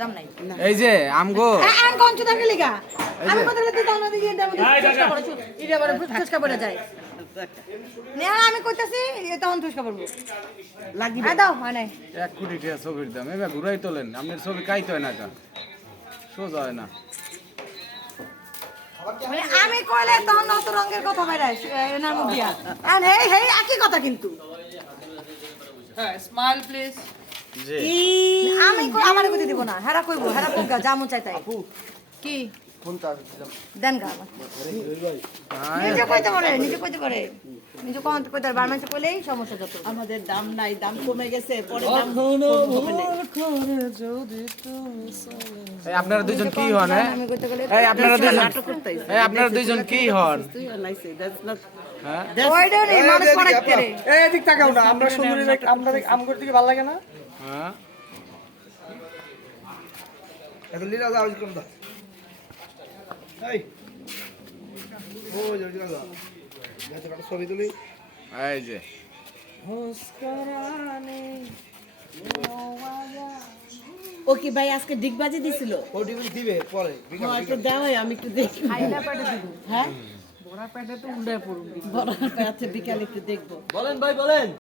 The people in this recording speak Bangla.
দাম নাই এই যে আমগো আম কোন চুদা কে লিগা আমি কত দিতে দাও না দিয়ে দাম চেষ্টা করো এটা আবার চেষ্টা করে যায় না আমি কইতাছি এটা অন চেষ্টা করব লাগি দাও হয় নাই 1 কোটি টাকা ছবির দাম এবার ঘুরাই তোলেন আপনার ছবি কাইতে হয় না কা সোজা হয় না মানে আমি কইলে তখন অত রঙের কথা বাইরে এনার মুখ দিয়া আর হেই হেই একই কথা কিন্তু হ্যাঁ স্মাইল প্লিজ জি আমি আমার কইতে দিব না হেরা কইবো হেরা কইগা জামু চাইতাই কি ফোনটা দিলাম দেন গা নিজে কইতে পারে নিজে কোন কইতে বারমাইতে কইলেই সমস্যা যত আমাদের দাম নাই দাম কমে গেছে পরে দাম এই আপনারা দুইজন কি হন আমি কইতে গেলে এই আপনারা দুইজন নাটক করতেইছে এই আপনারা দুইজন কি হন তুই নাইছে দ্যাটস নট হ্যাঁ ওইটা নেই মানুষ পড়াইতে করে এই দিক তাকাও না আমরা সুন্দরী আমরা আম করতে কি ভালো লাগে না হ্যাঁ এত লীলা দাও কম দাও এই ও জলদি দাও যাতে একটা ছবি তুলি এই যে ও কি ভাই আজকে ডিগবাজি দিছিল ওটি দিবে পরে হ্যাঁ একটু দাও আমি একটু দেখি খাইলা পেটে দিব হ্যাঁ বড়া পেটে তো উল্টে পড়ুন বড় আছে বিকালে একটু দেখবো বলেন ভাই বলেন